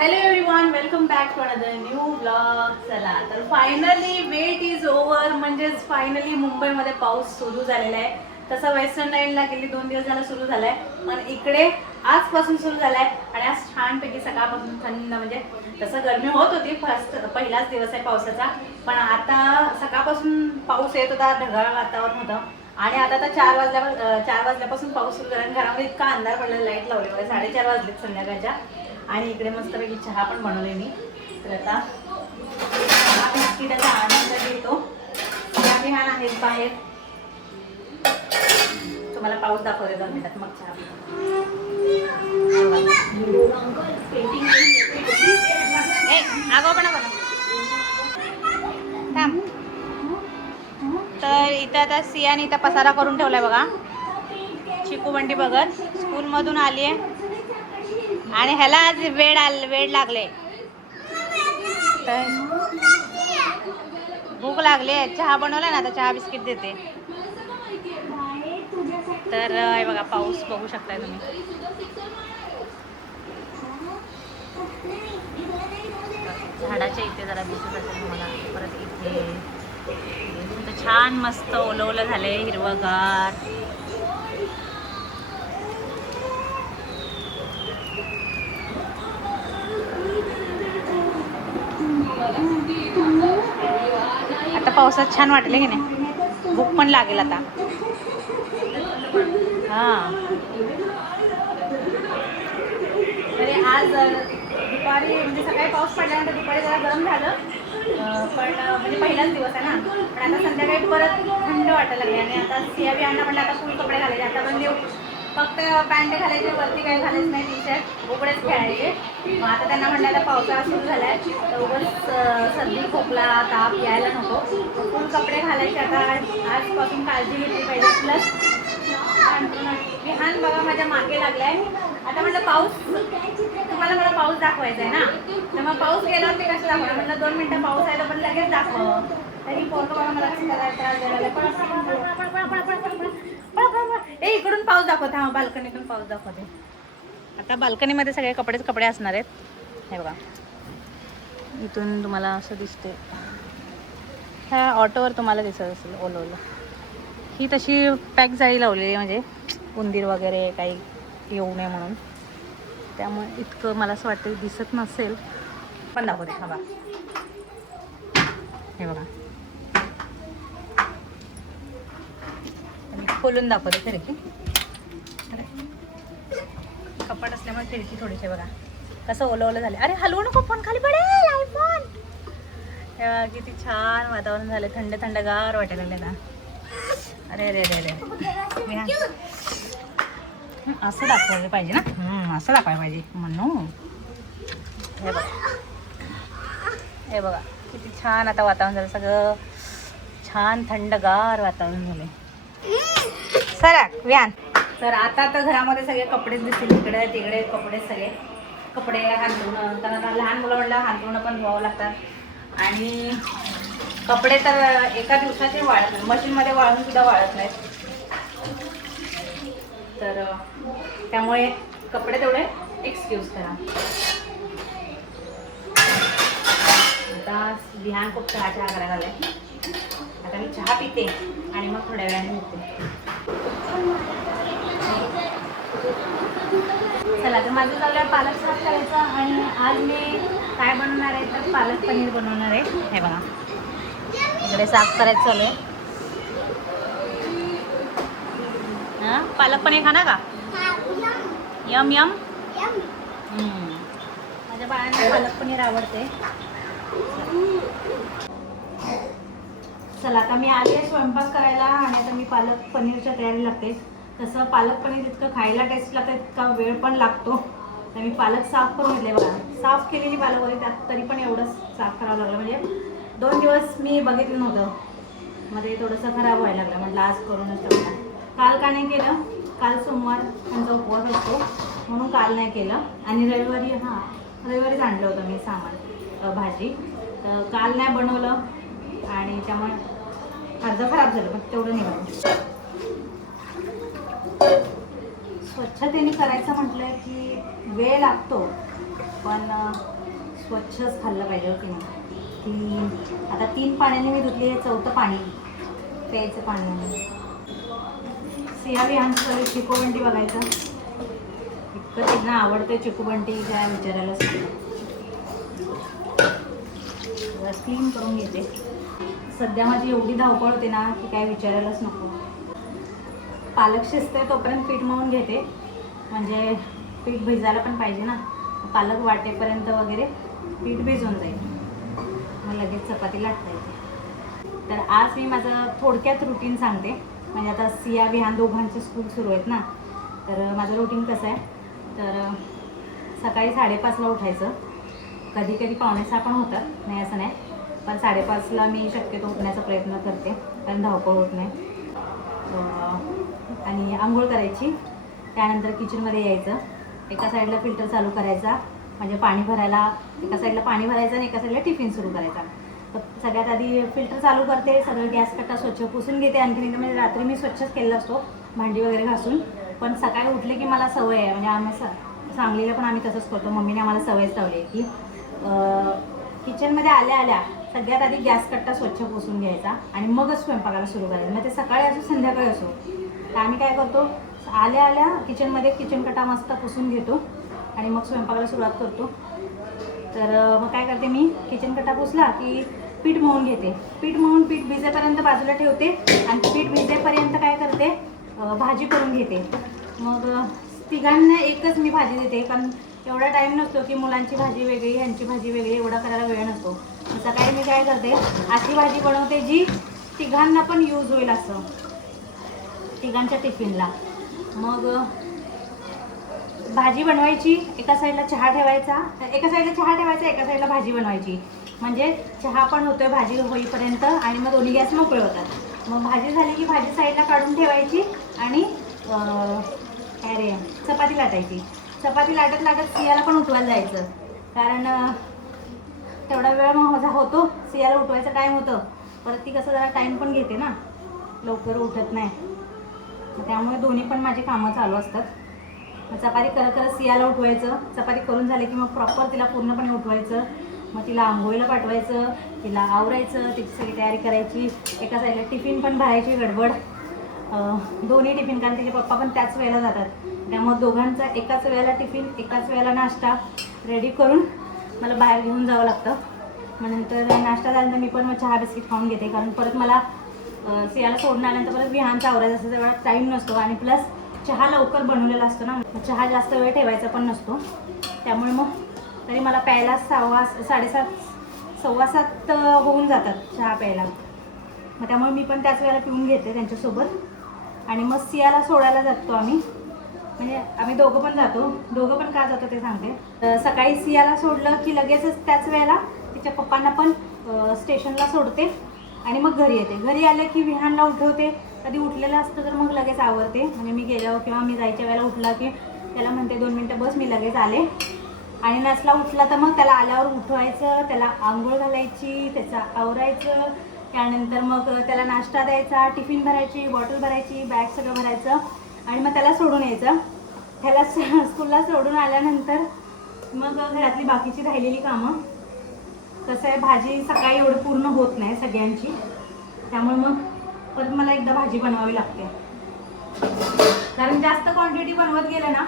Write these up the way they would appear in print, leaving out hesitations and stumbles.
Hello everyone, welcome back to another new blog. चला तर finally wait is over, म्हणजेच finally मुंबईमध्ये पाऊस सुरू झालेला आहे. तसं वेस्टर्न लाईनला गेली 2 दिवस झाला सुरू झालाय, पण इकडे आजपासून सुरू झालाय. आणि आज छानपैकी सकाळपासून थंड, म्हणजे तसं गरमी होत होती, पहिलाच दिवस आहे पावसाचा, पण आता सकाळपासून पाऊस येत होता, ढगाळ वातावरण होतं. आणि आता तर 4 वाजल्यापासून पाऊस सुरू झाला. घरामध्ये इतका अंधार पडलेला, लाईट लावली बघा, 4:30 वाजलेत संध्याकाळच्या. आणि इकडे मस्तपैकी चहा पण बनवले मी. तर आता चहा बिस्किटाचा आनंद घेतो. त्या विहान आहेत बाहेर, तुम्हाला पाऊस दाखवते 2 मिनिटात, मग चहा थांब. तर इथं आता सियाने इथं पसारा करून ठेवलाय बघा. चिकू बंडी बघत स्कूलमधून आली आहे आणि ह्याला आज वेळ लागले, तर भूक लागली. चहा बनवला ना, आता चहा बिस्किट देते. तर हे बघा, पाऊस बघू शकताय तुम्ही. झाडाच्या इथे जरा दिसत असेल तुम्हाला. परत इथे छान मस्त ओलवलं झालंय, हिरवगार. आता पावसात छान वाटले की नाही, भूक पण लागेल आता. हां, तरी आज दुपारी म्हणजे सकाळी पाऊस पडल्यानंतर दुपारी जरा गरम झालं, पण म्हणजे पहिलाच दिवस आहे ना. पण आता संध्याकाळी परत थंड वाटायला लागले. आणि आता सियाबी अण्णा म्हटलं आता फुल कपडे घालायचे, आता पण देऊ फक्त पॅन्ट घालायचे, वरती काही घालायचं नाही, टी शर्ट, उघडेच खेळायचे. मग आता त्यांना म्हटलं आता पावसाळा सुरू झाला आहे, तर उगाच सर्दी खोकला ताप यायला नको, फुल कपडे घालायचे. आता आजपासून काळजी घेतली पाहिजे. प्लस विहान बघा माझ्या मागे लागलाय. आता म्हटलं पाऊस, तुम्हाला मला पाऊस दाखवायचा आहे ना, तर मग पाऊस गेल्यावर मी कसं दाखवणार. म्हटलं 2 मिनिटं पाऊस आहे, तर पण लगेच दाखव. तरी पोरं बघा मला कसं ए इकडून पाऊस दाखवते. हा, बाल्कनीतून पाऊस दाखवते. आता बाल्कनीमध्ये सगळे कपडे असणार आहेत. हे बघा, इथून तुम्हाला असं दिसते. ह्या ऑटोवर तुम्हाला दिसत असेल ओलवलं. ही तशी पॅक जाळी लावलेली, म्हणजे उंदीर वगैरे काही येऊ नये म्हणून. त्यामुळे इतकं मला असं वाटतं दिसत नसेल, पण दाखवते. हा बघा, हे बघा, खोलून दाखवते खिडकी. कपाट असल्यामुळे खिडकी थोडीशी बघा कसं ओलवलं झालं. अरे हलवू नको, फोन खाली पडेल, आयफोन. किती छान वातावरण झालं, थंड थंडगार वाटायला लागलं ना. अरे अरे अरे अरे, असं दाखवायला पाहिजे ना. असं दाखवायला पाहिजे म्हणून. हे बघा किती छान आता वातावरण झालं, सगळं छान थंडगार वातावरण झालं. सरक व्यान. तर आता तर घरामध्ये सगळे कपडेच दिसतील, इकडे तिकडे कपडे हांतरुणं, कारण लहान मुलं म्हटलं हांतरुणं पण धुवावं लागतात. आणि कपडे तर एका दिवसाचे वाळत नाही, मशीनमध्ये वाळून सुद्धा वाळत नाहीत. तर त्यामुळे कपडे तेवढे एक्सक्यूज करा. आता ध्यान खूप चहा करायला आलाय. आता मी चहा पिते आणि मग थोड्या वेळाने निघते. चला, तर माझं चालू आहे पालक साफ करायचं. आणि आज मी काय बनवणार आहे, तर पालक पनीर बनवणार आहे. हे बघा, इकडे साफ करायचं चालू आहे. हां, पालक पनीर खाणार का? Yum yum. माझ्या बाळांना पालक पनीर आवडते. चला, आता मी आले स्वयंपाक करायला आणि आता मी पालक पनीरच्या तयारी लागते. तसं पालक पनीर इतकं खायला टेस्ट लागतं, इतका वेळ पण लागतो. तर मी पालक साफ करून घेतले बघा. साफ केलेली पालक होती, त्यात तरी पण एवढंच साफ करावं लागलं. म्हणजे 2 दिवस मी बघितलं नव्हतं, मध्ये थोडंसं खराब व्हायला लागलं. म्हटलं आज करूनच टाकूया. काल का नाही केलं, काल सोमवार त्यांचा उपवास असतो म्हणून काल नाही केलं. आणि रविवारीच आणलं होतं मी सामान, भाजी. तर काल नाही बनवलं आणि त्यामुळे अर्ध खराब झालं, पण तेवढं निघालं. स्वच्छतेने करायचं म्हटलं की वेळ लागतो, पण स्वच्छच खाल्लं पाहिजे की नाही. की आता 3 पाण्याने मी धुतली आहे, 4थं पाणी प्यायचं पाणी. सिया विहानचं चिकोबंटी बघायचं, इतकं त्यांना आवडतं चिकोबंटी काय विचारायलाच नाही. क्लीन करून घेते. सध्या माझी एवढी धावपळ होते ना की काय विचारायलाच नको. पालक शिजते तोपर्यंत पीठ मळून घेते, म्हणजे पीठ भिजायला पण पाहिजे ना. पालक वाटेपर्यंत वगैरे पीठ भिजून जाईल, मग लगेच चपाती लाटता येते. तर आज मी माझं थोडक्यात रुटीन सांगते. म्हणजे आता सिया विहान दोघांचे स्कूल सुरू आहेत ना, तर माझं रुटीन कसं आहे. तर सकाळी 5:30ला उठायचं, कधी कधी 5:45 पण होतात, नाही असं नाही, पण 5:30ला मी शक्यतो उठण्याचा प्रयत्न करते, कारण धावपळ होत नाही. आणि आंघोळ करायची, त्यानंतर किचनमध्ये यायचं. एका साईडला फिल्टर चालू करायचा, म्हणजे पाणी भरायला एका साईडला पाणी भरायचं आणि एका साईडला टिफिन सुरू करायचा. तर सगळ्यात आधी फिल्टर चालू करते, सगळं गॅस कट्टा स्वच्छ पुसून घेते. आणखीन एकदा म्हणजे रात्री मी स्वच्छच केलेला असतो भांडी वगैरे घासून, पण सकाळी उठले की मला सवय आहे, म्हणजे आम्ही सांगलीला पण आम्ही तसंच करतो. मम्मीने आम्हाला सवयच लावली आहे की किचनमध्ये आल्या आल्या सगळ्यात आधी गॅस कट्टा स्वच्छ पुसून घ्यायचा आणि मगच स्वयंपाकाला सुरू करायचं. मग ते सकाळी असो संध्याकाळी असो. तर आम्ही काय करतो, आल्या आल्या किचनमध्ये किचन कट्टा मस्त पुसून घेतो आणि मग स्वयंपाकाला सुरुवात करतो. तर मग काय करते, मी किचन कट्टा पुसला की पीठ मळून घेते. पीठ मळून पीठ भिजेपर्यंत बाजूला ठेवते आणि पीठ भिजेपर्यंत काय करते, भाजी करून घेते. मग तिघांना एकच मी भाजी देते, कारण एवढा टाईम नसतो की मुलांची भाजी वेगळी ह्यांची भाजी वेगळी, एवढा करायला वेळ नसतो. सकाळी मी काय करते, अशी भाजी बनवते जी तिघांना पण यूज होईल असं, तिघांच्या टिफिनला. मग भाजी बनवायची, एका साईडला चहा ठेवायचा, एका साईडला भाजी बनवायची, म्हणजे चहा पण होतोय भाजी होईपर्यंत आणि मग दोन्ही गॅस मोकळे होतात. मग भाजी झाली की भाजी साईडला काढून ठेवायची आणि काय रे चपाती लाटायची. चपाती लाटत लाटत सियाला पण उठवायला जायचं, कारण तेवढा वेळ मग माझा होतो. सियाला उठवायचा टाईम होतं, परत ती कसं जरा टाईम पण घेते ना, लवकर उठत नाही, त्यामुळे दोन्ही पण माझी कामं चालू असतात. मग चपाती करत सियाला उठवायचं. चपाती करून झाली की मग प्रॉपर तिला पूर्णपणे उठवायचं. मग तिला आंघोळीला पाठवायचं, तिला आवरायचं, तिची सगळी तयारी करायची. एका साईडला टिफिन पण भरायची गडबड, दोन्ही टिफिन, कारण तिचे पप्पा पण त्याच वेळेला जातात. त्यामुळे दोघांचा एकाच वेळेला टिफिन, एकाच वेळेला नाश्ता रेडी करून मला बाहेर घेऊन जावं लागतं. मग नंतर नाश्ता झाल्यानंतर मी पण मग चहा बिस्किट खाऊन घेते, कारण परत मला सियाला सोडून आल्यानंतर परत विहानचा आवरायचं असतं, तेवढा टाईम नसतो. आणि प्लस चहा लवकर बनवलेला असतो ना, चहा जास्त वेळ ठेवायचा पण नसतो. त्यामुळे मग तरी मला प्यायला 7:30 7:15 होऊन जातात चहा प्यायला. मग त्यामुळे मी पण त्याच वेळेला पिऊन घेते त्यांच्यासोबत. आणि मग सियाला सोडायला जातो आम्ही, म्हणजे आम्ही दोघं पण जातो. दोघं पण का जातो ते सांगते. सकाळी सियाला सोडलं की लगेचच त्याच वेळेला तिच्या पप्पांना पण स्टेशनला सोडते आणि मग घरी येते. घरी आले की विहानला उठवते. कधी उठलेलं असतं तर मग लगेच आवरते, म्हणजे मी गेल्यावर किंवा मी जायच्या वेळेला उठला की त्याला म्हणते 2 मिनटं बस, मी लगेच आले. आणि नसला उठला तर मग त्याला आल्यावर उठवायचं, त्याला आंघोळ घालायची, त्याचं आवरायचं. त्यानंतर मग त्याला नाश्ता द्यायचा, टिफिन भरायची, बॉटल भरायची, बॅग सगळं भरायचं आणि मग त्याला सोडून यायचं. त्याला स्कूलला सोडून आल्यानंतर मग घरातली बाकीची राहिलेली कामं. कसं आहे, भाजी सकाळी एवढं पूर्ण होत नाही सगळ्यांची, त्यामुळे मग परत मला एकदा भाजी बनवावी लागते. कारण जास्त क्वांटिटी बनवत गेलं ना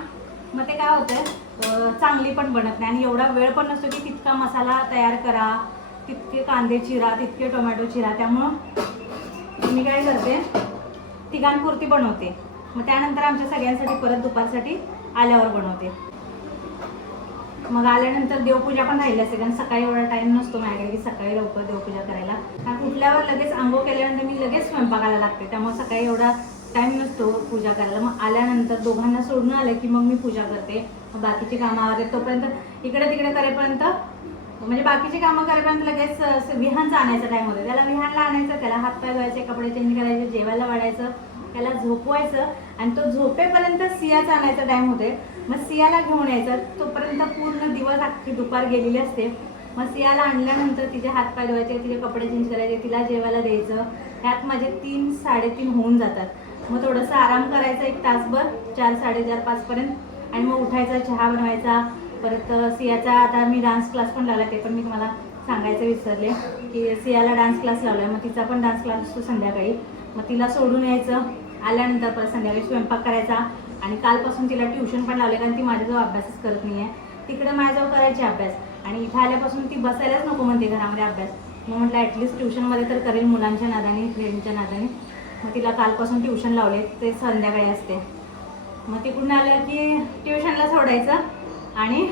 मग ते काय होतं, चांगली पण बनत नाही आणि एवढा वेळ पण नसतो की तितका मसाला तयार करा, तितके कांदे चिरा, तितके टोमॅटो चिरा. त्यामुळं मी काय करते, तिघांपुरती बनवते. मग त्यानंतर आमच्या सगळ्यांसाठी परत दुपारसाठी आल्यावर बनवते. मग आल्यानंतर देवपूजा पण राहिली असते, कारण सकाळी एवढा टाईम नसतो माझ्याकडे की सकाळी लवकर देवपूजा करायला. कारण उठल्यावर लगेच आंघोळ केल्यानंतर मी लगेच स्वयंपाकाला लागते, त्यामुळे सकाळी एवढा टाईम नसतो पूजा करायला. मग आल्यानंतर दोघांना सोडून आलं की मग मी पूजा करते. मग बाकीची कामं वगैरे तोपर्यंत इकडे तिकडे करेपर्यंत, म्हणजे बाकीची कामं करेपर्यंत लगेच विहानचा आणायचा टाईम होतो. त्याला विहानला आणायचं, त्याला हातपाय धुवायचे, कपडे चेंज करायचे, जेवायला वाढायचं, त्याला झोपवायचं आणि तो झोपेपर्यंत सियाचा आणायचा टाईम होते. मग सियाला घेऊन यायचं, तोपर्यंत पूर्ण दिवस अख्खी दुपार गेलेली असते. मग सियाला आणल्यानंतर तिचे हातपाय धुवायचे, तिचे कपडे चेंज करायचे, तिला जेवायला द्यायचं. ह्यात माझे 3 साडेतीन होऊन जातात. मग थोडंसं आराम करायचा 1 तासभर, 4 साडेचार 5 पर्यंत, आणि मग उठायचं, चहा बनवायचा, परत सियाचा आता मी डान्स क्लास पण लावला, ते पण मी तुम्हाला सांगायचं विसरले की सियाला डान्स क्लास लावला आहे. मग तिचा पण डान्स क्लास असतो संध्याकाळी. मग तिला सोडून यायचं, आल्यानंतर परत संध्याकाळी स्वयंपाक करायचा. आणि कालपासून तिला ट्युशन पण लावले, कारण ती माझ्याजवळ अभ्यासच करत नाही आहे. तिकडे माझ्याजवळ करायची अभ्यास, आणि इथं आल्यापासून ती बसायलाच नको म्हणते घरामध्ये अभ्यास. मग म्हटलं ॲटलिस्ट ट्युशनमध्ये तर करेल मुलांच्या नादाने, फ्रेंडच्या नादाने. मग तिला कालपासून ट्युशन लावले, ते संध्याकाळी असते. मग तिकडून आलं की ट्युशनला सोडायचं आणि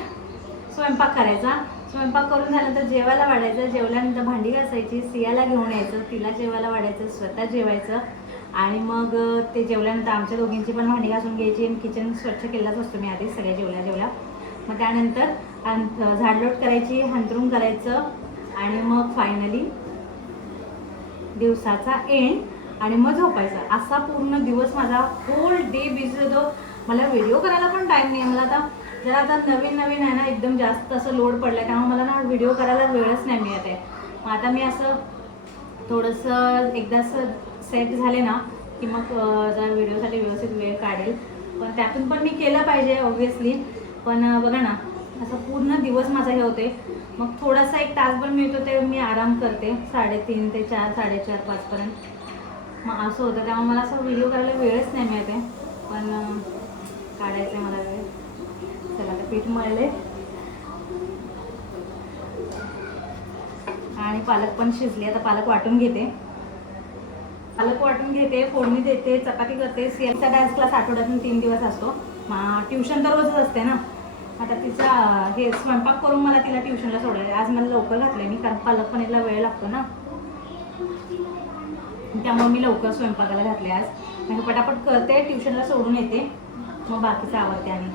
स्वयंपाक करायचा. स्वयंपाक करून झाल्यानंतर जेवायला वाढायचं. जेवल्यानंतर भांडी घासायची, सियाला घेऊन यायचं, तिला जेवायला वाढायचं, स्वतः जेवायचं. आणि मग ते जेवल्यानंतर आमच्या दोघींची पण भांडी घासून घ्यायची. आणि किचन स्वच्छ केलाच असतो मी आधीच सगळ्या जेवल्या. मग त्यानंतर झाडलोट करायची, अंथरूण करायचं. आणि मग फायनली दिवसाचा एंड, आणि मग झोपायचं. असा पूर्ण दिवस माझा होल डे बिझी होतो. मला व्हिडिओ करायला पण टाईम नाही. मला आता नवीन आहे ना, एकदम जास्त असं लोड पडलं आहे, त्यामुळे मला ना व्हिडिओ करायला वेळच नाही मिळत आहे. मग आता मी असं थोडंसं एकदा असं सेट झाले ना की मग जरा व्हिडिओसाठी व्यवस्थित वेळ काढेल. पण त्यातून पण मी केलं पाहिजे ऑब्व्हियसली. पण बघा ना, असं पूर्ण दिवस माझा हे होते. मग थोडासा एक तासभर मिळतो ते मी आराम करते, 3:30 ते 4, 4:30, 5पर्यंत. मग असं होतं, त्यामुळे मला असं व्हिडिओ करायला वेळच नाही मिळते. पण काढायचं आहे मला वेळ. चला आता पीठ मळले आणि पालक पण शिजले. आता पालक वाटून घेते, फोडणी देते, चपाती करते. सियाचा डान्स क्लास आठवड्यातून 3 दिवस असतो. ट्युशन तर रोजच असते ना. आता तिचा हे स्वयंपाक करून मला तिला ट्युशनला सोडायला. आज मला लवकर घातले मी, कारण पालक पनीरला वेळ लागतो ना, त्यामुळे मी लवकर स्वयंपाकाला घातले आज. म्हणजे पटापट करते, ट्युशनला सोडून येते, मग बाकीचं आवडते. आणि